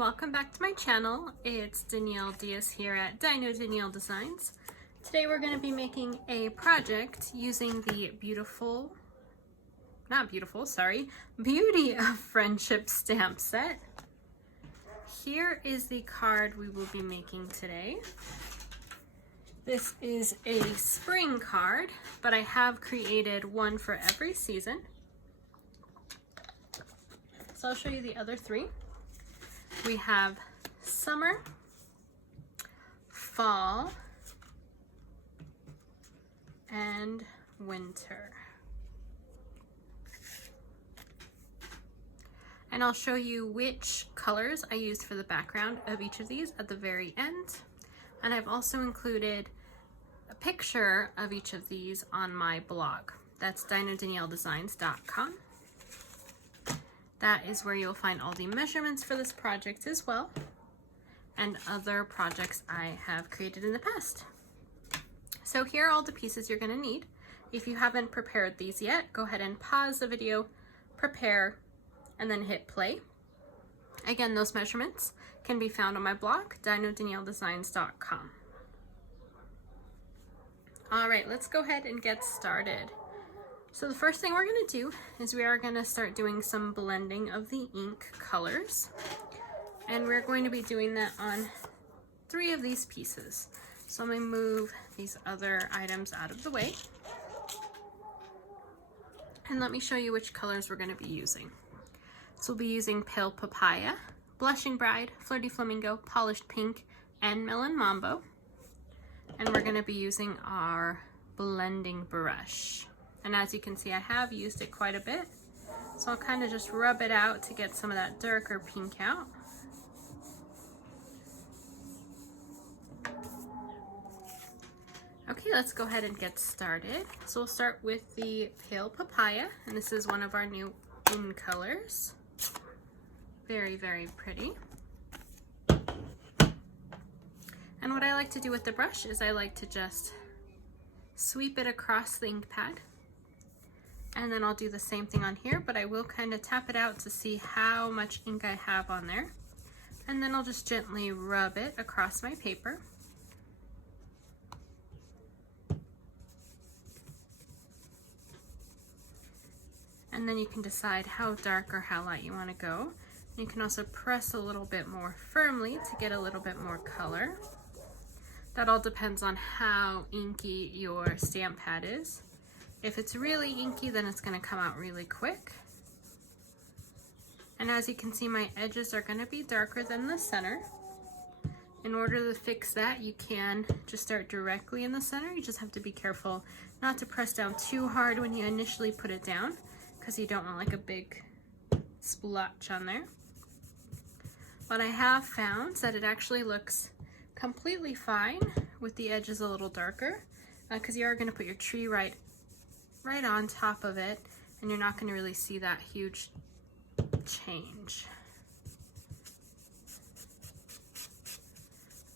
welcome back to my channel. It's Danielle Diaz here at Dino Danielle Designs. Today we're going to be making a project using the Beauty of Friendship stamp set. Here is the card we will be making today. This is a spring card, but I have created one for every season. So I'll show you the other three. We have summer, fall, and winter. And I'll show you which colors I used for the background of each of these at the very end. And I've also included a picture of each of these on my blog. That's dinodanielledesigns.com. That is where you'll find all the measurements for this project as well, and other projects I have created in the past. So here are all the pieces you're going to need. If you haven't prepared these yet, go ahead and pause the video, prepare, and then hit play. Again, those measurements can be found on my blog, dinodanielledesigns.com. All right, let's go ahead and get started. So the first thing we're going to do is we are going to start doing some blending of the ink colors. And we're going to be doing that on 3 of these pieces. So let me move these other items out of the way. And let me show you which colors we're going to be using. So we'll be using Pale Papaya, Blushing Bride, Flirty Flamingo, Polished Pink, and Melon Mambo. And we're going to be using our blending brush. And as you can see, I have used it quite a bit. So I'll kind of just rub it out to get some of that darker pink out. Okay, let's go ahead and get started. So we'll start with the Pale Papaya, and this is one of our new in colors. Very, very pretty. And what I like to do with the brush is I like to just sweep it across the ink pad. And then I'll do the same thing on here, but I will kind of tap it out to see how much ink I have on there. And then I'll just gently rub it across my paper. And then you can decide how dark or how light you want to go. You can also press a little bit more firmly to get a little bit more color. That all depends on how inky your stamp pad is. If it's really inky, then it's going to come out really quick. And as you can see, my edges are going to be darker than the center. In order to fix that, you can just start directly in the center. You just have to be careful not to press down too hard when you initially put it down, because you don't want like a big splotch on there. What I have found is that it actually looks completely fine with the edges a little darker, because you are going to put your tree right on top of it, and you're not going to really see that huge change.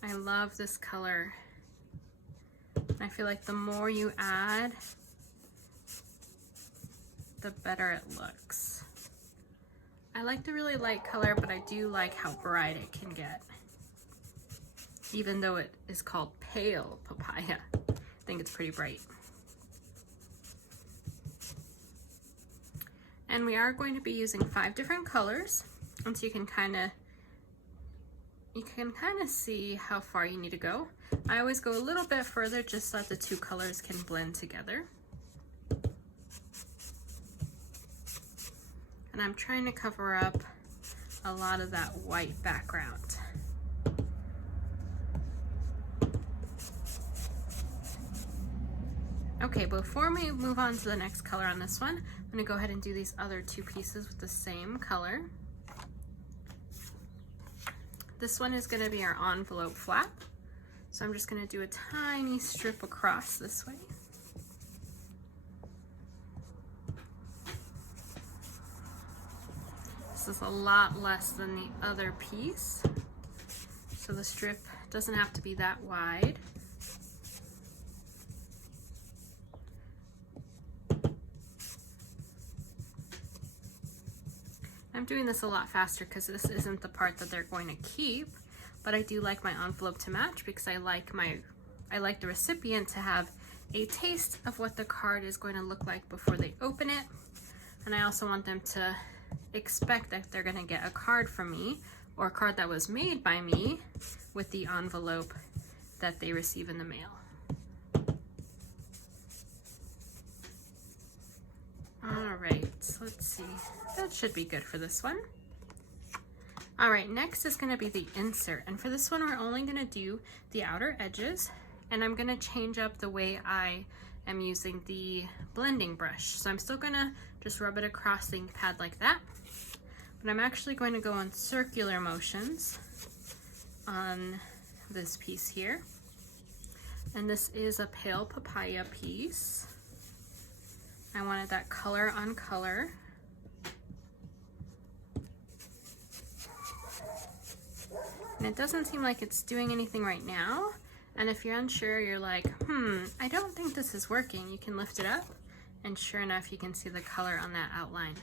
I love this color. I feel like the more you add, the better it looks. I like the really light color, but I do like how bright it can get. Even though it is called Pale Papaya, I think it's pretty bright. And we are going to be using 5 different colors, and so you can kind of see how far you need to go. I always go a little bit further just so that the 2 colors can blend together. And I'm trying to cover up a lot of that white background. Okay, before we move on to the next color on this one, I'm going to go ahead and do these other 2 pieces with the same color. This one is going to be our envelope flap. So I'm just going to do a tiny strip across this way. This is a lot less than the other piece, so the strip doesn't have to be that wide. I'm doing this a lot faster because this isn't the part that they're going to keep, but I do like my envelope to match because I like the recipient to have a taste of what the card is going to look like before they open it. And I also want them to expect that they're going to get a card from me, or a card that was made by me, with the envelope that they receive in the mail. All right, let's see. That should be good for this one. All right, next is going to be the insert. And for this one, we're only going to do the outer edges. And I'm going to change up the way I am using the blending brush. So I'm still going to just rub it across the ink pad like that. But I'm actually going to go in circular motions on this piece here. And this is a pale papaya piece. I wanted that color on color. And it doesn't seem like it's doing anything right now. And if you're unsure, you're like, I don't think this is working, you can lift it up, and sure enough, you can see the color on that outline.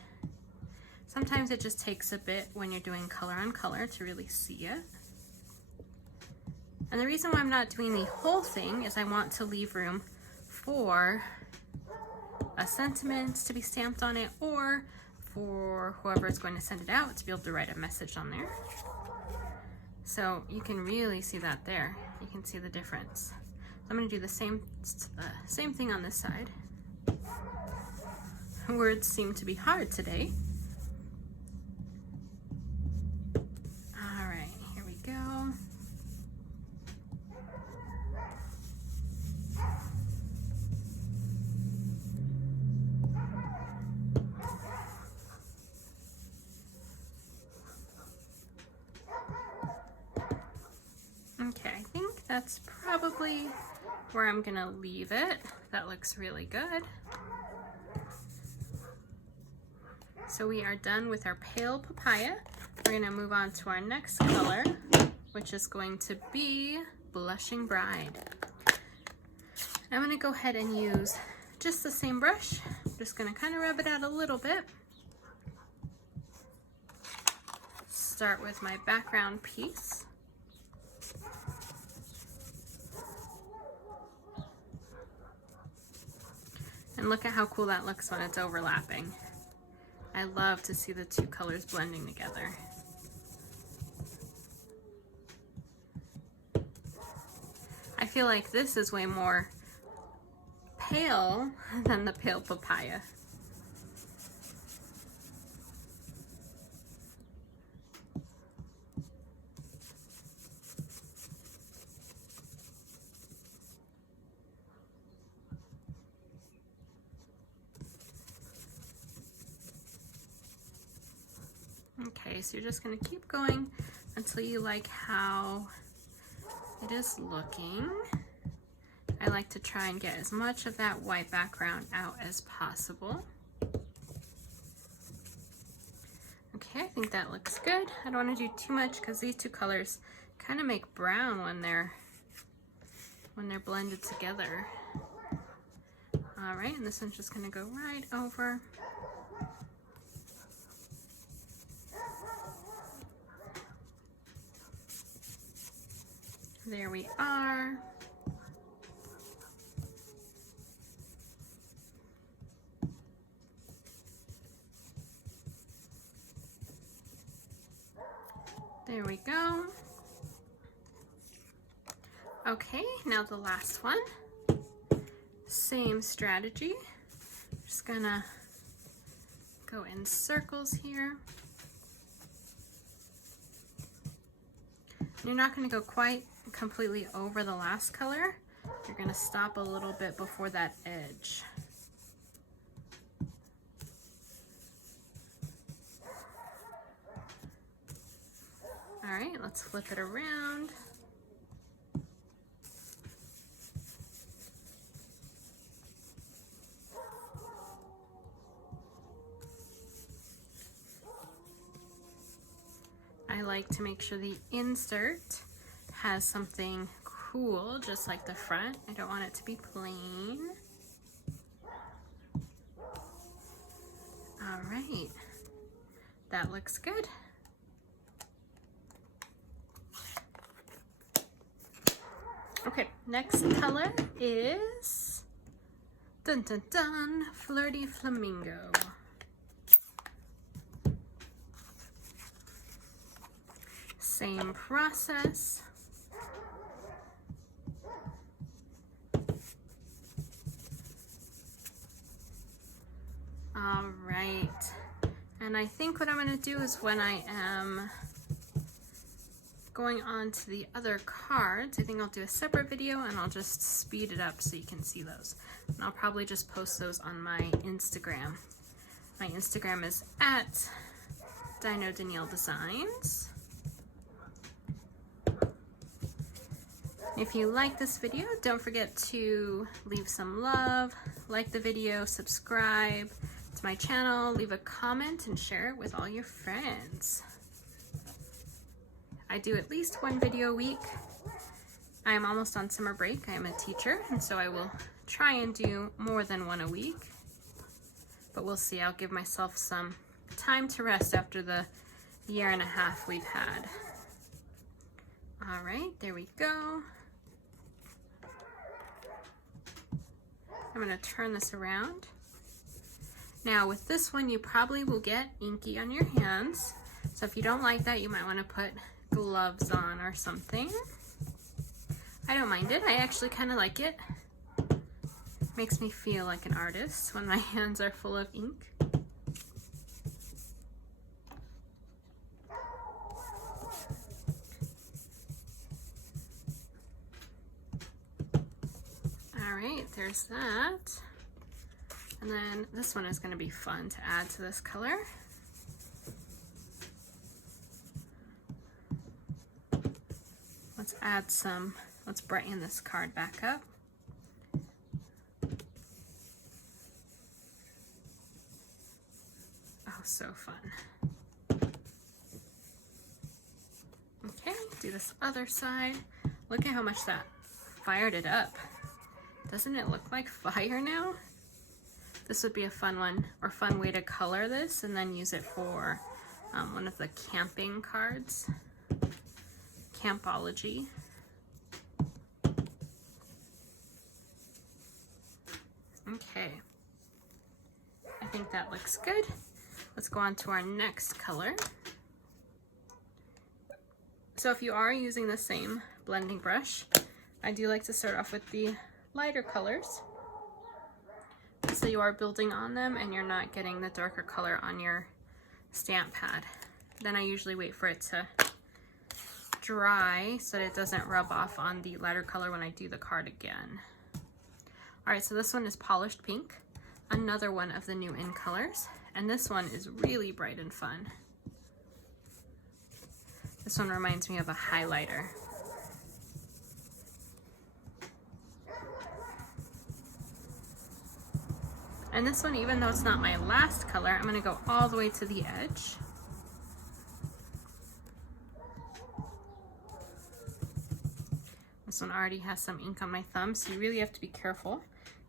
Sometimes it just takes a bit when you're doing color on color to really see it. And the reason why I'm not doing the whole thing is I want to leave room for a sentiment to be stamped on it, or for whoever is going to send it out to be able to write a message on there. So you can really see that there. You can see the difference. So I'm going to do the same thing on this side. Words seem to be hard today. All right, here we go. Okay, I think that's probably where I'm gonna leave it. That looks really good. So we are done with our pale papaya. We're gonna move on to our next color, which is going to be Blushing Bride. I'm gonna go ahead and use just the same brush. I'm just gonna kind of rub it out a little bit. Start with my background piece. And look at how cool that looks when it's overlapping. I love to see the two colors blending together. I feel like this is way more pale than the pale papaya. Okay, so you're just going to keep going until you like how it is looking. I like to try and get as much of that white background out as possible. Okay, I think that looks good. I don't want to do too much because these two colors kind of make brown when they're blended together. All right, and this one's just going to go right over. There we are. There we go. Okay, now the last one. Same strategy. Just gonna go in circles here. You're not gonna go quite completely over the last color. You're gonna stop a little bit before that edge. All right, let's flip it around. I like to make sure the insert has something cool, just like the front. I don't want it to be plain. All right. That looks good. Okay, next color is dun dun dun, Flirty Flamingo. Same process. All right, and I think what I'm going to do is when I am going on to the other cards, I think I'll do a separate video and I'll just speed it up so you can see those. And I'll probably just post those on my Instagram. My Instagram is at Dino Danielle Designs. If you like this video, don't forget to leave some love, like the video, subscribe to my channel, leave a comment, and share it with all your friends. I do at least one video a week. I am almost on summer break. I am a teacher, and so I will try and do more than one a week. But we'll see. I'll give myself some time to rest after the year and a half we've had. All right, there we go. I'm going to turn this around. Now with this one, you probably will get inky on your hands. So if you don't like that, you might want to put gloves on or something. I don't mind it. I actually kind of like it. Makes me feel like an artist when my hands are full of ink. All right, there's that. And then this one is going to be fun to add to this color. Let's add some, let's brighten this card back up. Oh, so fun. Okay, do this other side. Look at how much that fired it up. Doesn't it look like fire now? This would be a fun one, or fun way to color this and then use it for one of the camping cards. Campology. Okay. I think that looks good. Let's go on to our next color. So if you are using the same blending brush, I do like to start off with the lighter colors, so you are building on them and you're not getting the darker color on your stamp pad. Then I usually wait for it to dry so that it doesn't rub off on the lighter color when I do the card again. All right, so this one is Polished Pink, another one of the new in colors, and this one is really bright and fun. This one reminds me of a highlighter. And this one, even though it's not my last color, I'm going to go all the way to the edge. This one already has some ink on my thumb, so you really have to be careful,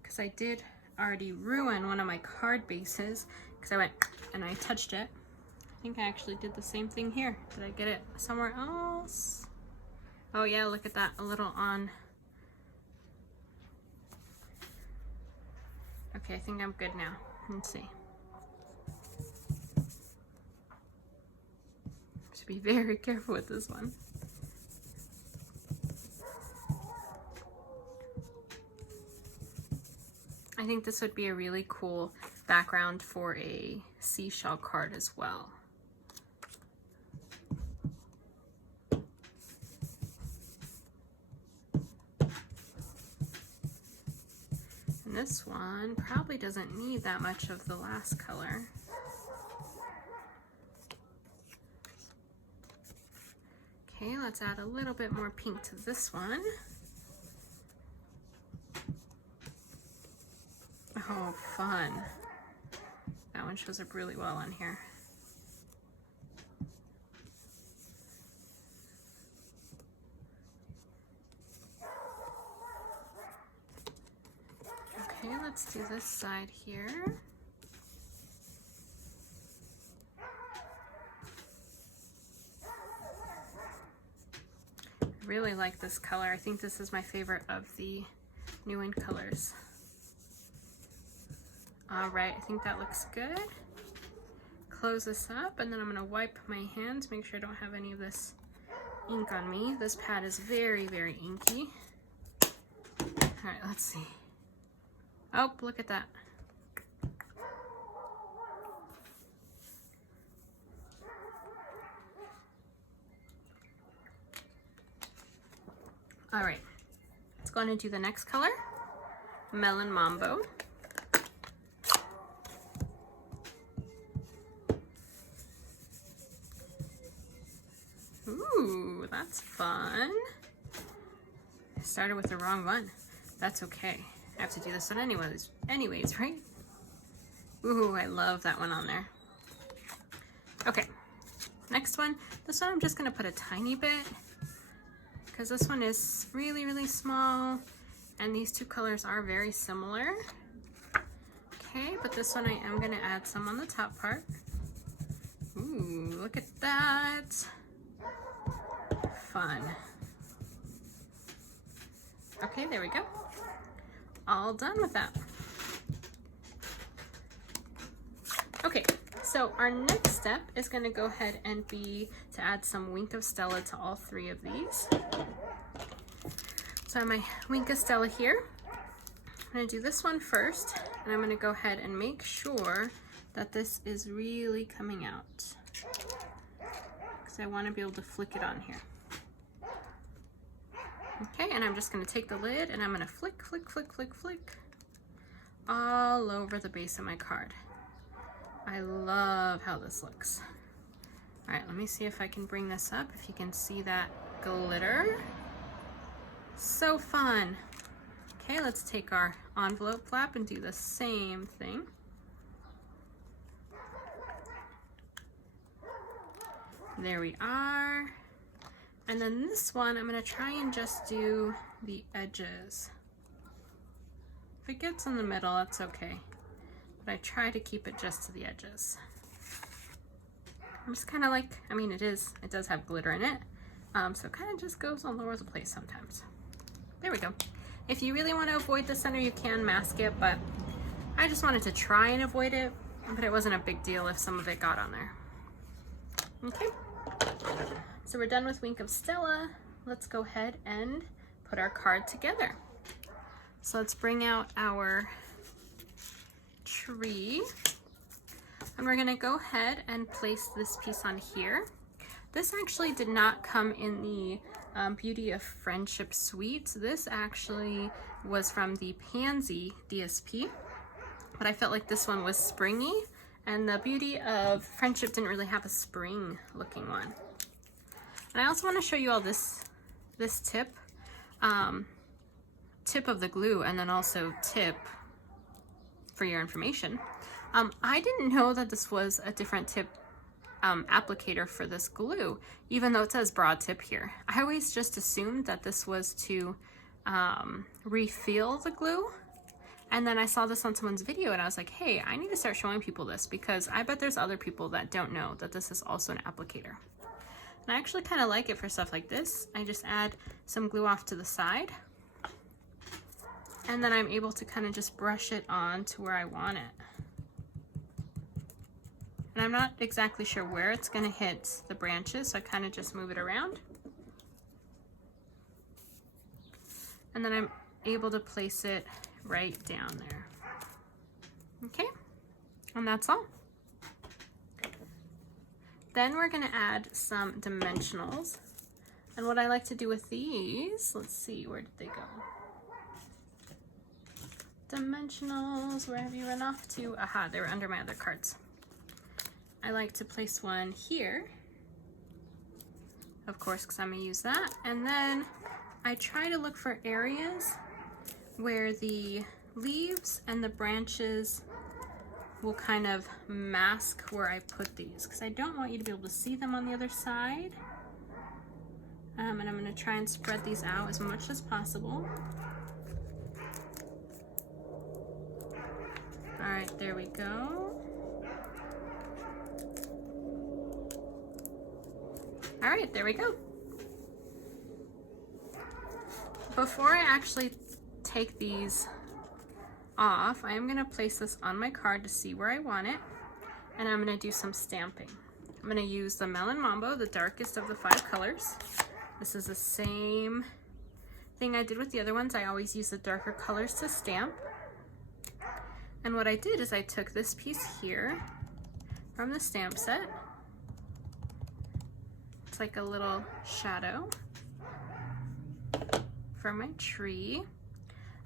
because I did already ruin one of my card bases because I went and I touched it. I think I actually did the same thing here. Did I get it somewhere else? Oh yeah, look at that, a little on. Okay, I think I'm good now. Let's see. Should be very careful with this one. I think this would be a really cool background for a seashell card as well. And this one probably doesn't need that much of the last color. Okay, let's add a little bit more pink to this one. Oh, fun. That one shows up really well on here. Okay, let's do this side here. really like this color. I think this is my favorite of the new in colors. All right, I think that looks good. Close this up, and then I'm gonna wipe my hands, make sure I don't have any of this ink on me. This pad is very, very inky. All right, let's see. Oh, look at that. All right, let's go on and do the next color, Melon Mambo. Ooh, that's fun. I started with the wrong one. That's okay. I have to do this one anyways, right? Ooh, I love that one on there. Okay, next one. This one I'm just gonna put a tiny bit because this one is really, really small and these two colors are very similar. Okay, but this one I am gonna add some on the top part. Ooh, look at that. Fun. Okay, there we go. All done with that. Okay, so our next step is going to go ahead and be to add some Wink of Stella to all three of these. So I have my Wink of Stella here. I'm going to do this one first, and I'm going to go ahead and make sure that this is really coming out, because I want to be able to flick it on here. Okay, and I'm just going to take the lid and I'm going to flick, flick, flick, flick, flick all over the base of my card. I love how this looks. All right, let me see if I can bring this up, if you can see that glitter. So fun. Okay, let's take our envelope flap and do the same thing. There we are. And then this one, I'm gonna try and just do the edges. If it gets in the middle, that's okay. But I try to keep it just to the edges. I'm just kind of like, I mean, it does have glitter in it. So it kind of just goes all over the place sometimes. There we go. If you really want to avoid the center, you can mask it, but I just wanted to try and avoid it, but it wasn't a big deal if some of it got on there. Okay. So we're done with Wink of Stella. Let's go ahead and put our card together. So let's bring out our tree. And we're gonna go ahead and place this piece on here. This actually did not come in the Beauty of Friendship suite. This actually was from the Pansy DSP, but I felt like this one was springy, and the Beauty of Friendship didn't really have a spring looking one. And I also want to show you all this tip, tip of the glue, and then also tip for your information. I didn't know that this was a different tip applicator for this glue, even though it says broad tip here. I always just assumed that this was to refill the glue. And then I saw this on someone's video and I was like, hey, I need to start showing people this, because I bet there's other people that don't know that this is also an applicator. And I actually kind of like it for stuff like this. I just add some glue off to the side, and then I'm able to kind of just brush it on to where I want it. And I'm not exactly sure where it's going to hit the branches, so I kind of just move it around. And then I'm able to place it right down there. Okay, and that's all. Then we're going to add some dimensionals. And what I like to do with these, let's see, where did they go? Dimensionals, where have you run off to? Aha, they were under my other cards. I like to place one here, of course, because I'm going to use that. And then I try to look for areas where the leaves and the branches will kind of mask where I put these, because I don't want you to be able to see them on the other side. And I'm going to try and spread these out as much as possible. All right, there we go. All right, there we go. before I actually take these off, I am going to place this on my card to see where I want it, and I'm going to do some stamping. I'm going to use the Melon Mambo, the darkest of the 5 colors. This is the same thing I did with the other ones. I always use the darker colors to stamp. And what I did is I took this piece here from the stamp set. It's like a little shadow for my tree.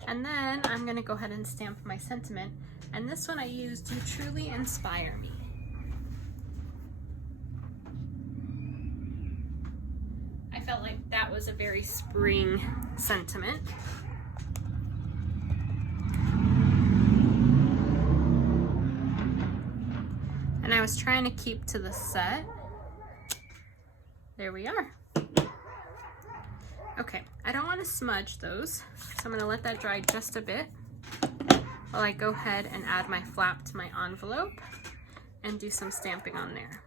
And then I'm going to go ahead and stamp my sentiment. And this one I used, "You truly inspire me." I felt like that was a very spring sentiment. And I was trying to keep to the set. There we are. Okay, I don't want to smudge those, so I'm going to let that dry just a bit while I go ahead and add my flap to my envelope and do some stamping on there.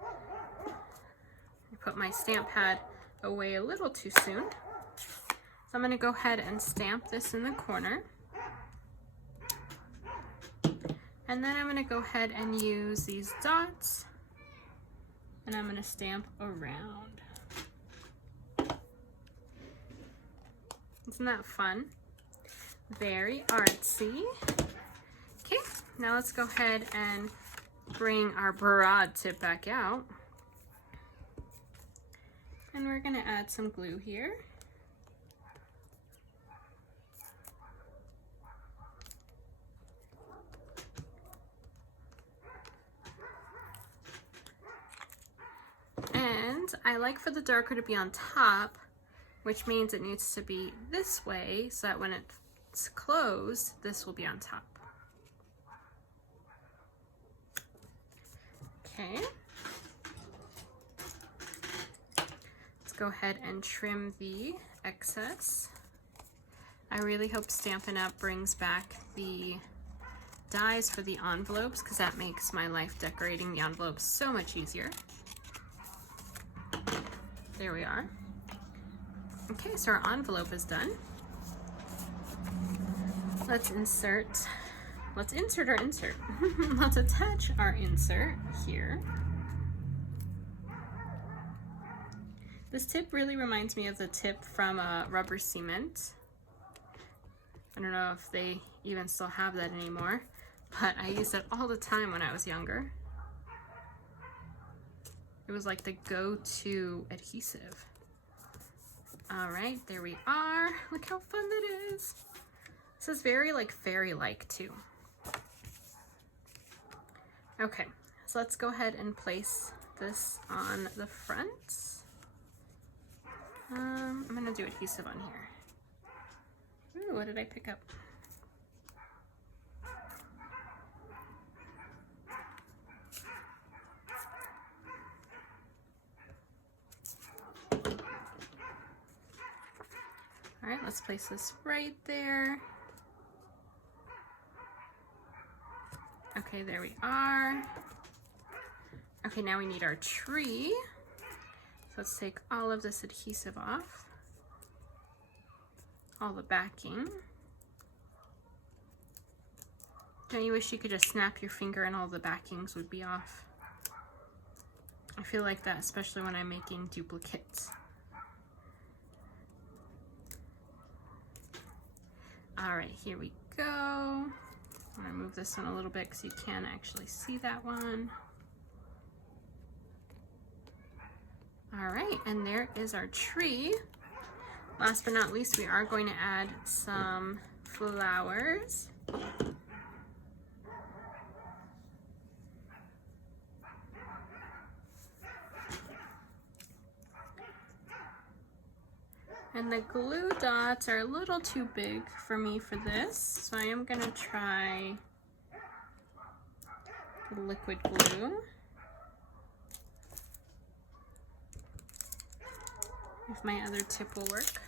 I put my stamp pad away a little too soon, so I'm going to go ahead and stamp this in the corner. And then I'm going to go ahead and use these dots, and I'm going to stamp around. Isn't that fun? Very artsy. Okay, now let's go ahead and bring our broad tip back out. And we're going to add some glue here. And I like for the darker to be on top, which means it needs to be this way so that when it's closed, this will be on top. Okay. Let's go ahead and trim the excess. I really hope Stampin' Up! Brings back the dies for the envelopes, because that makes my life decorating the envelopes so much easier. There we are. Okay, so our envelope is done. Let's insert our insert. Let's attach our insert here. This tip really reminds me of the tip from Rubber Cement. I don't know if they even still have that anymore, but I used it all the time when I was younger. It was like the go-to adhesive. All right, there we are. Look how fun that is. This is very like fairy-like too. Okay, so let's go ahead and place this on the front. I'm gonna do adhesive on here. Ooh, what did I pick up? All right, let's place this right there. Okay, there we are. Okay, now we need our tree. So let's take all of this adhesive off. All the backing. Don't you wish you could just snap your finger and all the backings would be off? I feel like that, especially when I'm making duplicates. All right, here we go. I'm gonna move this one a little bit because you can actually see that one. All right, and there is our tree. Last but not least, we are going to add some flowers. And the glue dots are a little too big for me for this, so I am gonna try liquid glue. If my other tip will work.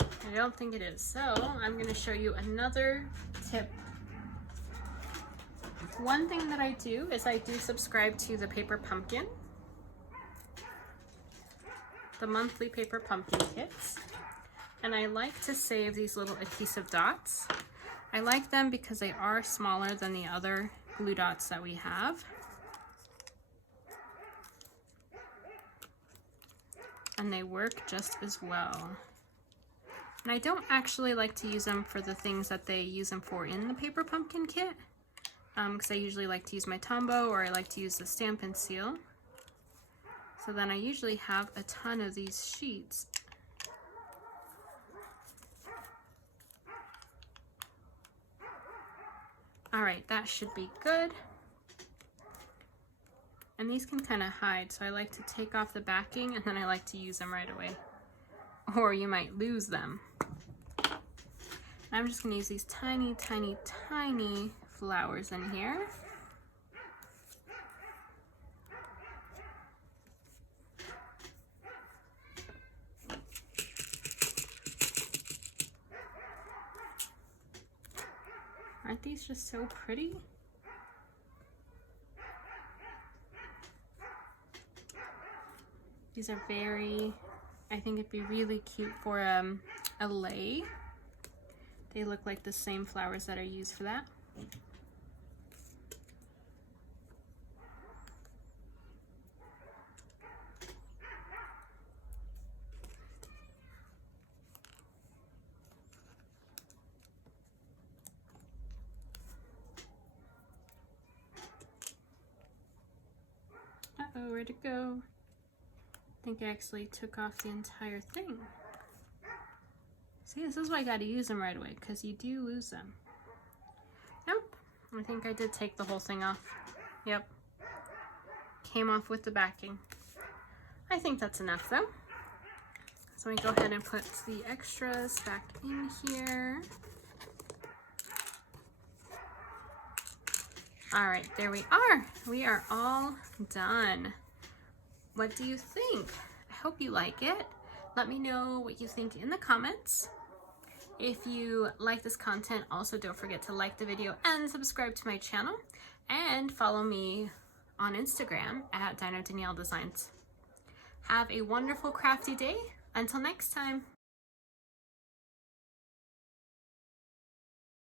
I don't think it is, so I'm gonna show you another tip. One thing that I do is I do subscribe to the Paper Pumpkin. The monthly Paper Pumpkin kits. And I like to save these little adhesive dots. I like them because they are smaller than the other glue dots that we have. And they work just as well. And I don't actually like to use them for the things that they use them for in the paper pumpkin kit, because I usually like to use my Tombow, or I like to use the Stampin' Seal. So then I usually have a ton of these sheets. All right, that should be good. And these can kind of hide, so I like to take off the backing and then I like to use them right away. Or you might lose them. I'm just gonna use these tiny, tiny, tiny flowers in here. Aren't these just so pretty? These are I think it'd be really cute for a lei. They look like the same flowers that are used for that. Uh-oh, where'd it go? I think I actually took off the entire thing. See, this is why I gotta use them right away, because you do lose them. Nope, I think I did take the whole thing off. Yep, came off with the backing. I think that's enough though. So we go ahead and put the extras back in here. All right, there we are. We are all done. What do you think? I hope you like it. Let me know what you think in the comments. If you like this content, also don't forget to like the video and subscribe to my channel, and follow me on Instagram at Dino Danielle Designs. Have a wonderful crafty day. Until next time.